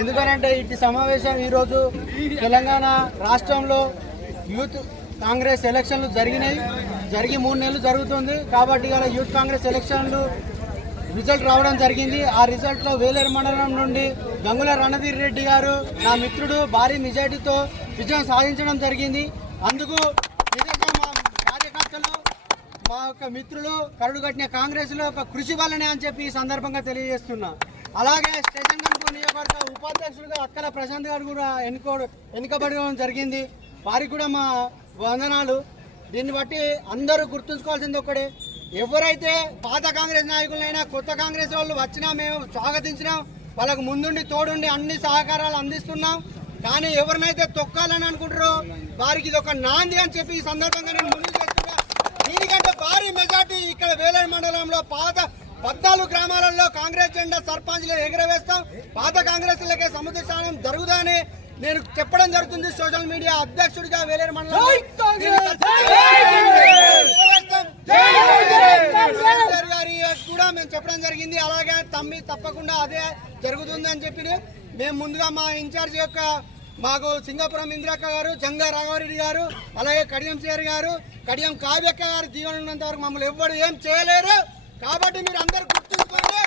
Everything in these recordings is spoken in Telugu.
ఎందుకనంటే ఇటు సమావేశం ఈరోజు తెలంగాణ రాష్ట్రంలో యూత్ కాంగ్రెస్ ఎలక్షన్లు జరిగినాయి. జరిగి మూడు నెలలు జరుగుతుంది. కాబట్టి ఇవాళ యూత్ కాంగ్రెస్ ఎలక్షన్లు రిజల్ట్ రావడం జరిగింది. ఆ రిజల్ట్లో వేలేరు మండలం నుండి గంగుల రణధీర్ రెడ్డి గారు నా మిత్రుడు భారీ మెజార్టీతో విజయం సాధించడం జరిగింది. అందుకు నిజంగా మా కార్యకర్తలు మా యొక్క మిత్రులు కరుడు కట్టిన కాంగ్రెస్లో ఒక కృషి వల్లనే అని చెప్పి ఈ సందర్భంగా తెలియజేస్తున్నా. అలాగే స్టేషన్ కనుక నియోజకవర్గ ఉపాధ్యక్షులుగా అక్కల ప్రశాంత్ గారు కూడా ఎన్నుకో ఎన్నికబడడం జరిగింది. వారికి కూడా మా వందనాలు. దీన్ని బట్టి అందరూ గుర్తుంచుకోవాల్సింది ఒక్కడే ఎవరైతే పాత కాంగ్రెస్ నాయకులైనా కొత్త కాంగ్రెస్ వాళ్ళు వచ్చినా మేము స్వాగతించినాం. వాళ్ళకు ముందుండి తోడుండి అన్ని సహకారాలు అందిస్తున్నాం. కానీ ఎవరినైతే తొక్కాలని అనుకుంటారో వారికి ఇది ఒక నాంది అని చెప్పి ఈ సందర్భంగా నేను ముందు చేస్తున్నా దీనికంటే భారీ మెజార్టీ ఇక్కడ వేలేరు మండలంలో పాత పద్నాలుగు గ్రామాలలో కాంగ్రెస్ జెండా సర్పంచ్లు ఎగురవేస్తాం. పాత కాంగ్రెస్ లకే సముద్ర స్థానం జరుగుదని నేను చెప్పడం జరుగుతుంది. సోషల్ మీడియా అధ్యక్షుడిగా వేలేరు మండలం గారి కూడా మేము చెప్పడం జరిగింది. అలాగే తమ్మి తప్పకుండా అదే జరుగుతుంది అని చెప్పి మేము ముందుగా మా ఇన్ఛార్జ్ యొక్క మాకు సింగాపురం ఇందిరక్క గారు జంగా రాఘవరెడ్డి గారు అలాగే కడియం సిఆర్ గారు కడియం కావ్యక్క గారు దీవెన ఉన్నంత వరకు మమ్మల్ని ఎవ్వరు ఏం చేయలేరు. కాబట్టి మీరు అందరు గుర్తుంచుకోండి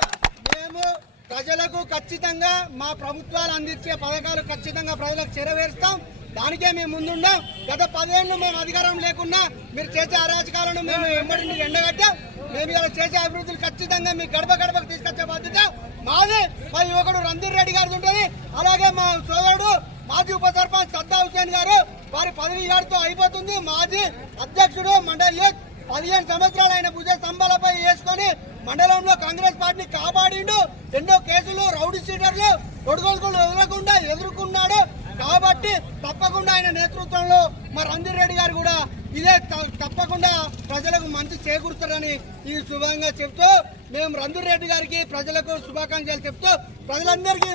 మేము ప్రజలకు ఖచ్చితంగా మా ప్రభుత్వాలు అందించే పథకాలు ఖచ్చితంగా ప్రజలకు చేరవేరుస్తాం. దానికే మేము ముందుండం. గత పదేళ్ళు మేము అధికారం లేకున్నా మీరు చేసే అరాచకాలను మేము వెంబడి ఎండగట్టాం. మేము ఇలా చేసే అభివృద్ధులు ఖచ్చితంగా మీ గడప గడపకు తీసుకొచ్చే బాధ్యత మాది. మా యువకుడు రంధీర్ రెడ్డి గారిది ఉంటుంది. అలాగే మా సోదరుడు మాజీ ఉప సర్పంచ్ సద్దా హుసేన్ గారు వారి పదవి గారితో అయిపోతుంది. మాజీ అధ్యక్షుడు మండలి పదిహేను సంవత్సరాలు ఆయన భుజ స్తంభాలపై వేసుకొని మండలంలో కాంగ్రెస్ పార్టీని కాపాడిండు. ఎన్నో కేసులు రౌడీ సీటర్లు కొడుకోలు ఎదురకుండా ఎదుర్కొన్నాడు. కాబట్టి తప్పకుండా ఆయన నేతృత్వంలో మా రంజిత్ రెడ్డి గారు కూడా ఇదే తప్పకుండా ప్రజలకు మంచి చేకూరుస్తారని ఈ శుభంగా చెప్తూ మేము రంజిత్ రెడ్డి గారికి ప్రజలకు శుభాకాంక్షలు చెప్తూ ప్రజలందరికీ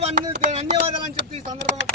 ధన్యవాదాలు అని చెప్తూ ఈ సందర్భంగా